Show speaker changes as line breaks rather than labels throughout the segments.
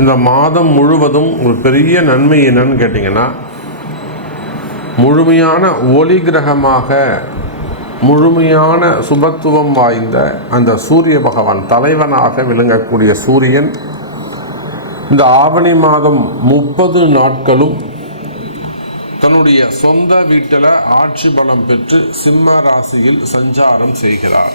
இந்த மாதம் முழுவதும் ஒரு பெரிய நன்மை என்னன்னு கேட்டிங்கன்னா முழுமையான ஒளி கிரகமாக முழுமையான சுபத்துவம் வாய்ந்த அந்த சூரிய பகவான் தலைவனாக விளங்கக்கூடிய சூரியன் இந்த ஆவணி மாதம் முப்பது நாட்களும் தன்னுடைய சொந்த வீட்டில் ஆட்சி பலம் பெற்று சிம்ம ராசியில் சஞ்சாரம் செய்கிறார்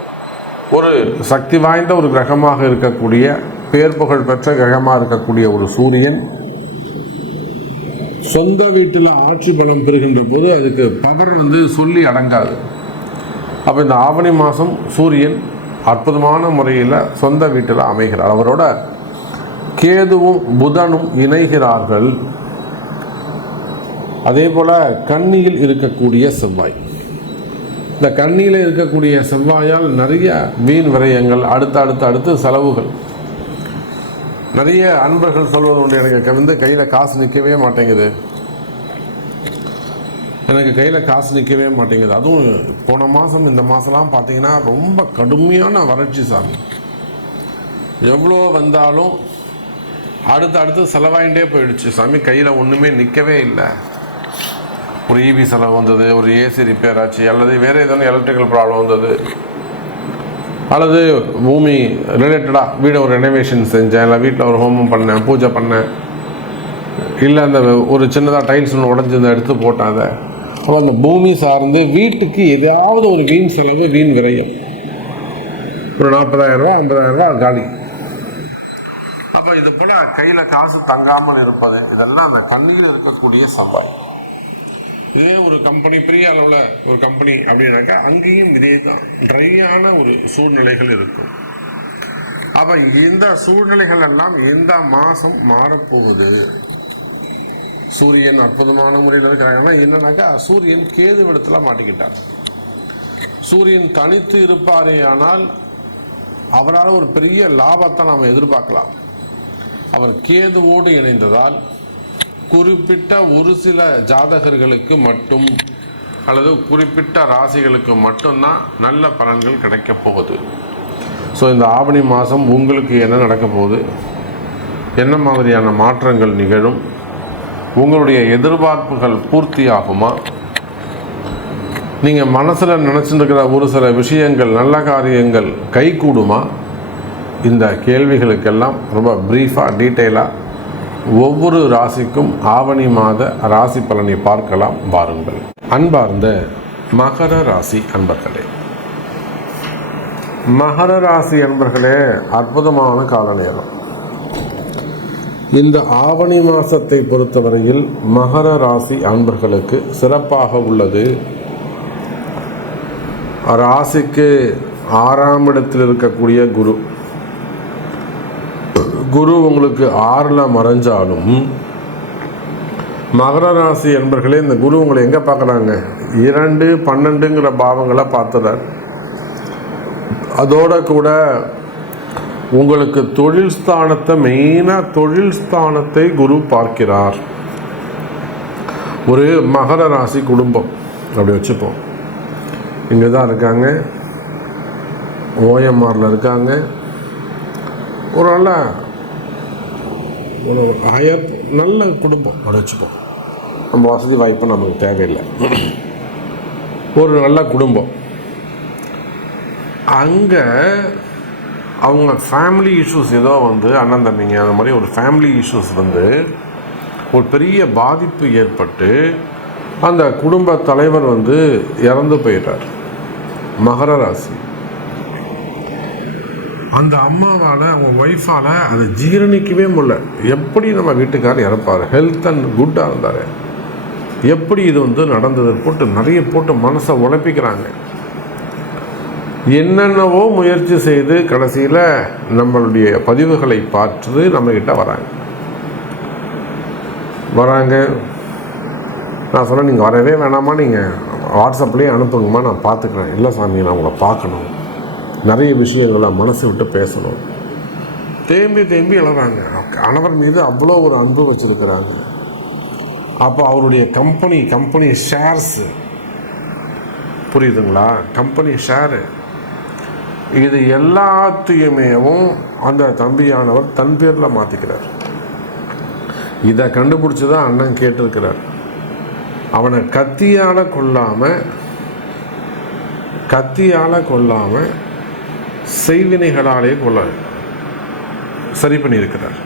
ஒரு சக்தி வாய்ந்த ஒரு கிரகமாக இருக்கக்கூடிய பேர் புகழ் பெற்ற கிரகமாக இருக்கக்கூடிய ஒரு சூரியன் சொந்த வீட்டில் ஆட்சி பலம் பெறுகின்ற போது அதுக்கு பவர் வந்து சொல்லி அடங்காது அப்போ இந்த ஆவணி மாதம் சூரியன் அற்புதமான முறையில் சொந்த வீட்டில் அமைகிறார் அவரோட கேதுவும் புதனும் இணைகிறார்கள் அதே போல் கண்ணியில் இருக்கக்கூடிய செவ்வாய் இந்த கண்ணியில் இருக்கக்கூடிய செவ்வாயால் நிறைய வீண் விரயங்கள் அடுத்து அடுத்து அடுத்து செலவுகள் நிறைய அன்பர்கள் சொல்வது உண்டு எனக்கு வந்து கையில் காசு நிற்கவே மாட்டேங்குது எனக்கு கையில் காசு நிற்கவே மாட்டேங்குது அதுவும் போன மாதம் இந்த மாதம்லாம் பார்த்தீங்கன்னா ரொம்ப கடுமையான வறட்சி சாமி எவ்வளோ வந்தாலும் அடுத்து அடுத்து செலவாயின்ண்டே போயிடுச்சு சாமி கையில் ஒன்றுமே நிற்கவே இல்லை ஒரு இவி e செலவு வந்தது ஒரு ஏசி ரிப்பேர் ஆச்சு அல்லது வேறு ஏதாவது எலக்ட்ரிக்கல் ப்ராப்ளம் வந்தது அல்லது பூமி ரிலேட்டடாக வீடை ஒரு ரெனோவேஷன் செஞ்சேன் இல்லை வீட்டில் ஒரு ஹோமம் பண்ணேன் பூஜை பண்ணேன் இல்லை அந்த ஒரு சின்னதாக டைல்ஸ் ஒன்று உடஞ்சிருந்த எடுத்து போட்டாத அப்புறம் அந்த பூமி சார்ந்து வீட்டுக்கு ஏதாவது ஒரு வீண் செலவு வீண் விரயம் ஒரு நாற்பதாயிரரூபா ஐம்பதாயிரரூபா காலி அப்போ இது போல் கையில் காசு தங்காமல் இருப்பது இதெல்லாம் அந்த கண்ணியில் இருக்கக்கூடிய சம்பாய் இதே ஒரு கம்பெனி பெரிய அளவில் ஒரு கம்பெனி அப்படின்னாக்கா அங்கேயும் இதே தான் ட்ரையான ஒரு சூழ்நிலைகள் இருக்கும் அப்போ இந்த சூழ்நிலைகள் எல்லாம் இந்த மாதம் மாறப்போகுது சூரியன் அற்புதமான முறையில் இருக்கிறாங்கன்னா என்னன்னாக்கா சூரியன் கேது விடத்துல மாட்டிக்கிட்டார் சூரியன் தனித்து இருப்பாரே ஆனால் அவரால் ஒரு பெரிய லாபத்தை நாம் எதிர்பார்க்கலாம் அவர் கேதுவோடு இணைந்ததால் குறிப்பிட்ட ஒரு சில ஜாதகர்களுக்கு மட்டும் அல்லது குறிப்பிட்ட ராசிகளுக்கு மட்டும்தான் நல்ல பலன்கள் கிடைக்க போகுது ஸோ இந்த ஆவணி மாதம் உங்களுக்கு என்ன நடக்க போகுது என்ன மாதிரியான மாற்றங்கள் நிகழும் உங்களுடைய எதிர்பார்ப்புகள் பூர்த்தி ஆகுமா நீங்கள் மனசில் நினச்சிட்டுருக்கிற ஒரு சில விஷயங்கள் நல்ல காரியங்கள் கை கூடுமா இந்த கேள்விகளுக்கெல்லாம் ரொம்ப ப்ரீஃபாக டீட்டெயிலாக ஒவ்வொரு ராசிக்கும் ஆவணி மாத ராசி பலனை பார்க்கலாம் வாருங்கள் அன்பார்ந்த மகர ராசி அன்பர்களே மகர ராசி அன்பர்களே அற்புதமான கால நேரம் இந்த ஆவணி மாசத்தை பொறுத்தவரையில் மகர ராசி அன்பர்களுக்கு சிறப்பாக உள்ளது ராசிக்கு ஆறாம் இடத்தில் இருக்கக்கூடிய குரு குரு உங்களுக்கு ஆறில் மறைஞ்சாலும் மகர ராசி என்பர்களே இந்த குரு உங்களை எங்கே பார்க்குறாங்க இரண்டு பன்னெண்டுங்கிற பாவங்களை பார்த்துறார் அதோட கூட உங்களுக்கு தொழில் ஸ்தானத்தை மெயினாக தொழில் ஸ்தானத்தை குரு பார்க்கிறார் ஒரு மகர ராசி குடும்பம் அப்படி வச்சுப்போம் இங்கே தான் இருக்காங்க ஓஎம்ஆரில் இருக்காங்க ஒரு நல்ல ஒரு ஹையர் நல்ல குடும்பம் வச்சுப்போம் நம்ம வசதி வாய்ப்பு நமக்கு தேவையில்லை ஒரு நல்ல குடும்பம் அங்கே அவங்க ஃபேமிலி இஷ்யூஸ் ஏதோ வந்து அண்ணன் தம்பிங்க அந்த மாதிரி ஒரு ஃபேமிலி இஷ்யூஸ் வந்து ஒரு பெரிய பாதிப்பு ஏற்பட்டு அந்த குடும்ப தலைவர் வந்து இறந்து போயிட்டார் மகர ராசி அந்த அம்மாவால் அவங்க ஒய்ஃபால் அதை ஜீரணிக்கவே முடியல எப்படி நம்ம வீட்டுக்கார் இறப்பார் ஹெல்த் அண்ட் குட்டாக இருந்தார் எப்படி இது வந்து நடந்தது போட்டு நிறைய போட்டு மனசை உழப்பிக்கிறாங்க என்னென்னவோ முயற்சி செய்து கடைசியில் நம்மளுடைய பதிவுகளை பார்த்து நம்மக்கிட்ட வராங்க வராங்க நான் சொன்னேன் நீங்கள் வரவே வேணாமா நீங்கள் வாட்ஸ்அப்லேயே அனுப்புங்கம்மா நான் பார்த்துக்குறேன் இல்லை சாமி நான் உங்களை பார்க்கணும் நிறைய விஷயங்களை மனசை விட்டு பேசணும் தேம்பி தேம்பி எழுறாங்க கணவர் மீது அவ்வளோ ஒரு அன்பு வச்சுருக்கிறாங்க அப்போ அவருடைய கம்பெனி கம்பெனி ஷேர்ஸு புரியுதுங்களா கம்பெனி ஷேரு இது எல்லாத்தையுமேவும் அந்த தம்பியானவர் தன் பேரில் மாற்றிக்கிறார் இதை கண்டுபிடிச்சி தான் அண்ணன் கேட்டிருக்கிறார் அவனை கத்தியால் கொள்ளாமல் கத்தியால் கொள்ளாமல் செய்வினைகளாலே கொள்ள சரி பண்ணியிருக்கிறார்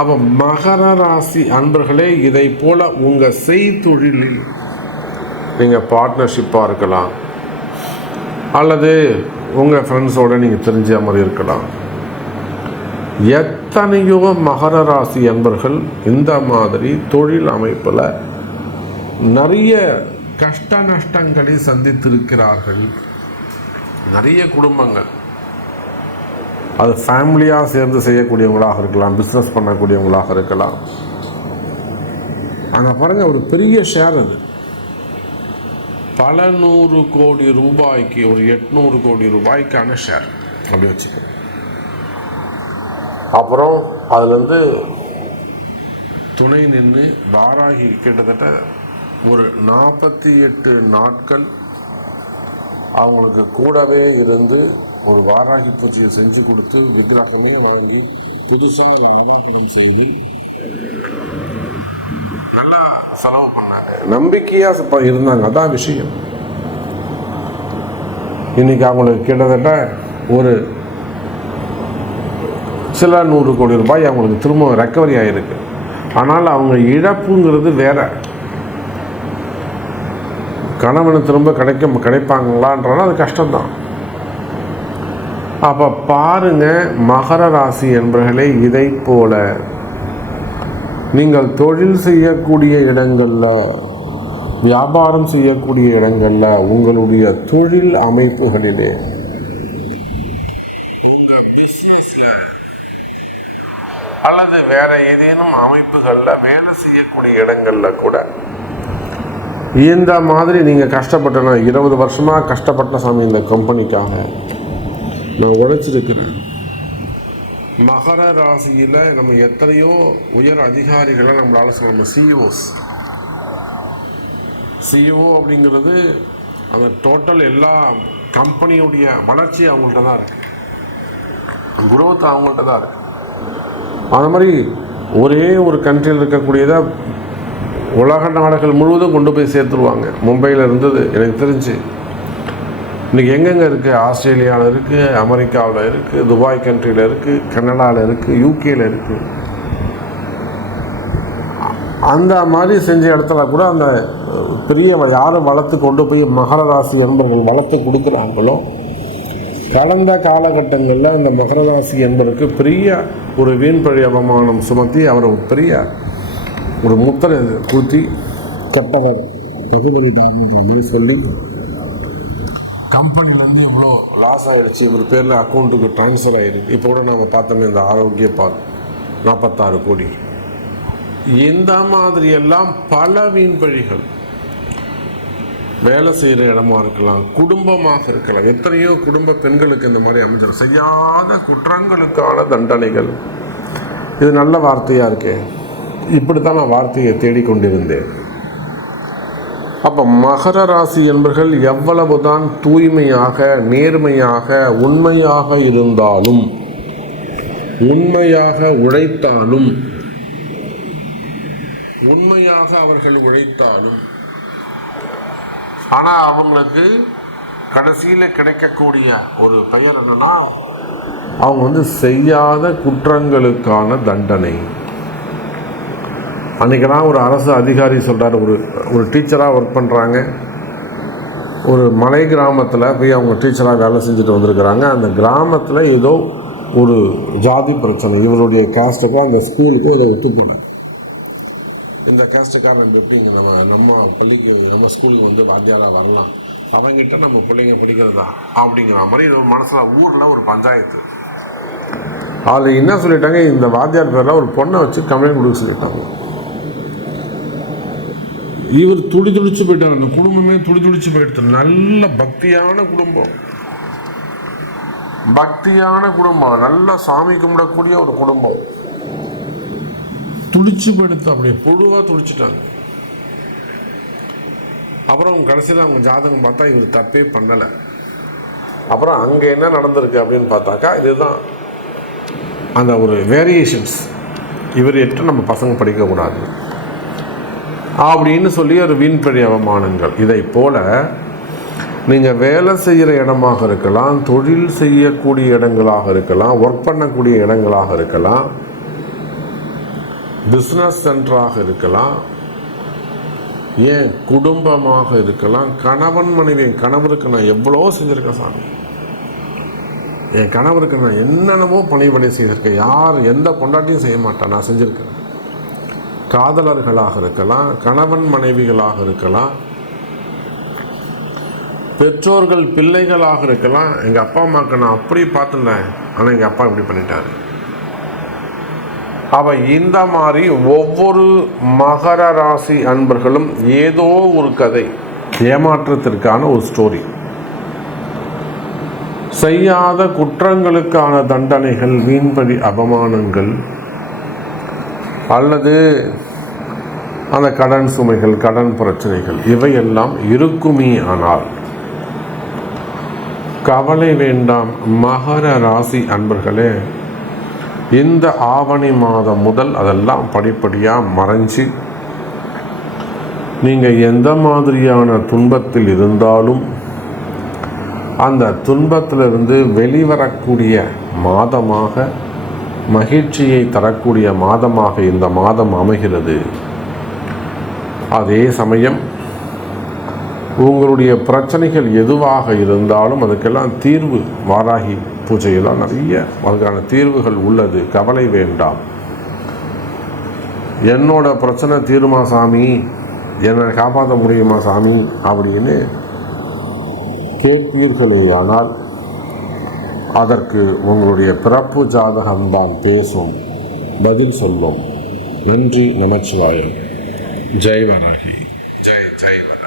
அப்போ மகர ராசி அன்பர்களே இதை போல உங்கள் செய்தொழிலில் நீங்கள் பார்ட்னர்ஷிப்பாக இருக்கலாம் அல்லது உங்கள் ஃப்ரெண்ட்ஸோடு நீங்கள் தெரிஞ்ச மாதிரி இருக்கலாம் எத்தனையோ மகர ராசி அன்பர்கள் இந்த மாதிரி தொழில் அமைப்பில் நிறைய கஷ்ட நஷ்டங்களை சந்தித்திருக்கிறார்கள் நிறைய குடும்பங்கள் அது ஃபேமிலியாக சேர்ந்து செய்யக்கூடியவங்களாக இருக்கலாம் பிஸ்னஸ் பண்ணக்கூடியவங்களாக இருக்கலாம் அங்கே பாருங்கள் ஒரு பெரிய ஷேர் அது பல நூறு கோடி ரூபாய்க்கு ஒரு எட்நூறு கோடி ரூபாய்க்கான ஷேர் அப்படி வச்சுக்கோங்க அப்புறம் அதுலேருந்து துணை நின்று வாராகி கிட்டத்தட்ட ஒரு நாற்பத்தி எட்டு நாட்கள் அவங்களுக்கு கூடவே இருந்து ஒரு வாராகி பூஜையை செஞ்சு கொடுத்து விக்கிரகமே வாங்கி புதுசாக அலங்காரம் செய்து நல்லா செலவு பண்ணாங்க நம்பிக்கையாக இருந்தாங்க அதான் விஷயம் இன்னைக்கு அவங்களுக்கு கிட்டத்தட்ட ஒரு சில நூறு கோடி ரூபாய் அவங்களுக்கு திரும்ப ரெக்கவரி ஆகிருக்கு ஆனால் அவங்க இழப்புங்கிறது வேறு கணவனை திரும்ப கிடைக்க கிடைப்பாங்களான்றனா அது கஷ்டம்தான் அப்போ பாருங்க மகர ராசி என்பர்களே இதை போல நீங்கள் தொழில் செய்யக்கூடிய இடங்களில் வியாபாரம் செய்யக்கூடிய இடங்களில் உங்களுடைய தொழில் அமைப்புகளிலே அல்லது வேற ஏதேனும் அமைப்புகளில் வேலை செய்யக்கூடிய இடங்களில் கூட இந்த மாதிரி நீங்கள் கஷ்டப்பட்டனா இருபது வருஷமாக கஷ்டப்பட்ட சாமி இந்த கம்பெனிக்காக நான் உழைச்சிருக்கிறேன் மகர ராசியில் நம்ம எத்தனையோ உயர் அதிகாரிகளை நம்மளால் சொல்லணும் சிஇஓஸ் சிஇஓ e e அப்படிங்கிறது அந்த டோட்டல் எல்லா கம்பெனியுடைய வளர்ச்சி அவங்கள்ட்ட தான் இருக்குது குரோத் அவங்கள்ட்ட தான் இருக்குது அது மாதிரி ஒரே ஒரு கண்ட்ரியில் இருக்கக்கூடியதாக உலக நாடுகள் முழுவதும் கொண்டு போய் சேர்த்துருவாங்க மும்பையில் இருந்தது எனக்கு தெரிஞ்சு இன்றைக்கி எங்கெங்கே இருக்குது ஆஸ்திரேலியாவில் இருக்குது அமெரிக்காவில் இருக்குது துபாய் கண்ட்ரியில் இருக்குது கனடாவில் இருக்குது யூகேயில் இருக்குது அந்த மாதிரி செஞ்ச இடத்துல கூட அந்த பெரிய யாரும் வளர்த்து கொண்டு போய் மகரராசி என்பவர்கள் வளர்த்து கொடுக்குறாங்களோ கடந்த காலகட்டங்களில் இந்த மகரராசி என்பதற்கு பெரிய ஒரு வீண்பழி அவமானம் சுமத்தி அவரை பெரிய ஒரு மூத்தரை கூத்தி கெட்டவர் பகுபலி தாங்கன்னு சொல்லி கம்பெனி வந்து எவ்வளோ லாஸ் ஆகிடுச்சு இவர் பேரில் அக்கௌண்ட்டுக்கு ட்ரான்ஸ்ஃபர் ஆகிருக்கு இப்போ கூட நாங்கள் பார்த்தோமே இந்த ஆரோக்கிய பால் நாற்பத்தாறு கோடி இந்த மாதிரி எல்லாம் பல வீண் பழிகள் வேலை செய்கிற இடமா இருக்கலாம் குடும்பமாக இருக்கலாம் எத்தனையோ குடும்ப பெண்களுக்கு இந்த மாதிரி அமைச்சர் செய்யாத குற்றங்களுக்கான தண்டனைகள் இது நல்ல வார்த்தையாக இருக்கே இப்படித்தான் நான் வார்த்தையை தேடிக்கொண்டிருந்தேன் அப்போ மகர ராசி என்பர்கள் எவ்வளவுதான் தூய்மையாக நேர்மையாக உண்மையாக இருந்தாலும் உண்மையாக உழைத்தாலும் உண்மையாக அவர்கள் உழைத்தாலும் ஆனால் அவங்களுக்கு கடைசியில் கிடைக்கக்கூடிய ஒரு பெயர் என்னன்னா அவங்க வந்து செய்யாத குற்றங்களுக்கான தண்டனை அன்றைக்கெல்லாம் ஒரு அரசு அதிகாரி சொல்கிறார் ஒரு ஒரு டீச்சராக ஒர்க் பண்ணுறாங்க ஒரு மலை கிராமத்தில் போய் அவங்க டீச்சராக வேலை செஞ்சுட்டு வந்திருக்கிறாங்க அந்த கிராமத்தில் ஏதோ ஒரு ஜாதி பிரச்சனை இவருடைய காஸ்ட்டுக்கும் அந்த ஸ்கூலுக்கும் இதை ஒத்துப்போனேன் இந்த காஸ்ட்டுக்காக நம்ம எப்படி இங்கே நம்ம நம்ம பள்ளிக்கு நம்ம ஸ்கூலுக்கு வந்து வாத்தியாராக வரலாம் அவங்ககிட்ட நம்ம பிள்ளைங்க பிடிக்கிறது தான் அப்படிங்கிற மாதிரி மனசில் ஊரில் ஒரு பஞ்சாயத்து அதில் என்ன சொல்லிட்டாங்க இந்த வாத்தியார் பேரில் ஒரு பொண்ணை வச்சு கம்ப்ளைண்ட் கொடுக்க சொல்லிட்டாங்க இவர் துடி துடிச்சு போயிட்டார் அந்த குடும்பமே துடி துடிச்சு போயிடுச்சு நல்ல பக்தியான குடும்பம் பக்தியான குடும்பம் நல்ல சாமி கும்பிடக்கூடிய ஒரு குடும்பம் துடிச்சு போயிடுத்து அப்படியே பொழுவாக துடிச்சிட்டாங்க அப்புறம் கடைசியில் அவங்க ஜாதகம் பார்த்தா இவர் தப்பே பண்ணலை அப்புறம் அங்கே என்ன நடந்திருக்கு அப்படின்னு பார்த்தாக்கா இதுதான் அந்த ஒரு வேரியேஷன்ஸ் இவர் எட்டு நம்ம பசங்க படிக்கக்கூடாது அப்படின்னு சொல்லி ஒரு வீண் பிரியவமானங்கள் அவமானங்கள் இதை போல நீங்கள் வேலை செய்கிற இடமாக இருக்கலாம் தொழில் செய்யக்கூடிய இடங்களாக இருக்கலாம் ஒர்க் பண்ணக்கூடிய இடங்களாக இருக்கலாம் பிஸ்னஸ் சென்டராக இருக்கலாம் ஏன் குடும்பமாக இருக்கலாம் கணவன் மனைவி என் கணவருக்கு நான் எவ்வளோ செஞ்சுருக்கேன் சாமி என் கணவருக்கு நான் என்னென்னவோ பணி பணி செய்திருக்கேன் யார் எந்த கொண்டாட்டியும் செய்ய மாட்டேன் நான் செஞ்சுருக்கேன் காதலர்களாக இருக்கலாம் கணவன் மனைவிகளாக இருக்கலாம் பெற்றோர்கள் பிள்ளைகளாக இருக்கலாம் எங்கள் அப்பா அம்மாவுக்கு நான் அப்படி பார்த்துருந்தேன் ஆனால் எங்கள் அப்பா இப்படி பண்ணிட்டாரு அவள் இந்த மாதிரி ஒவ்வொரு மகர ராசி அன்பர்களும் ஏதோ ஒரு கதை ஏமாற்றத்திற்கான ஒரு ஸ்டோரி செய்யாத குற்றங்களுக்கான தண்டனைகள் வீண்படி அபமானங்கள் அல்லது அந்த கடன் சுமைகள் கடன் பிரச்சனைகள் இவையெல்லாம் இருக்குமே ஆனால் கவலை வேண்டாம் மகர ராசி அன்பர்களே இந்த ஆவணி மாதம் முதல் அதெல்லாம் படிப்படியாக மறைஞ்சு நீங்கள் எந்த மாதிரியான துன்பத்தில் இருந்தாலும் அந்த துன்பத்திலிருந்து வெளிவரக்கூடிய மாதமாக மகிழ்ச்சியை தரக்கூடிய மாதமாக இந்த மாதம் அமைகிறது அதே சமயம் உங்களுடைய பிரச்சனைகள் எதுவாக இருந்தாலும் அதுக்கெல்லாம் தீர்வு வாராகி பூஜையெல்லாம் நிறைய அதுக்கான தீர்வுகள் உள்ளது கவலை வேண்டாம் என்னோட பிரச்சனை தீருமா சாமி என்னை காப்பாற்ற முடியுமா சாமி அப்படின்னு கேட்பீர்களேயானால் அதற்கு உங்களுடைய பிறப்பு ஜாதகம்தான் பேசும் பதில் சொல்லும் நன்றி நமச்சிவாயம் ஜெய் வராகி ஜெய் ஜெய்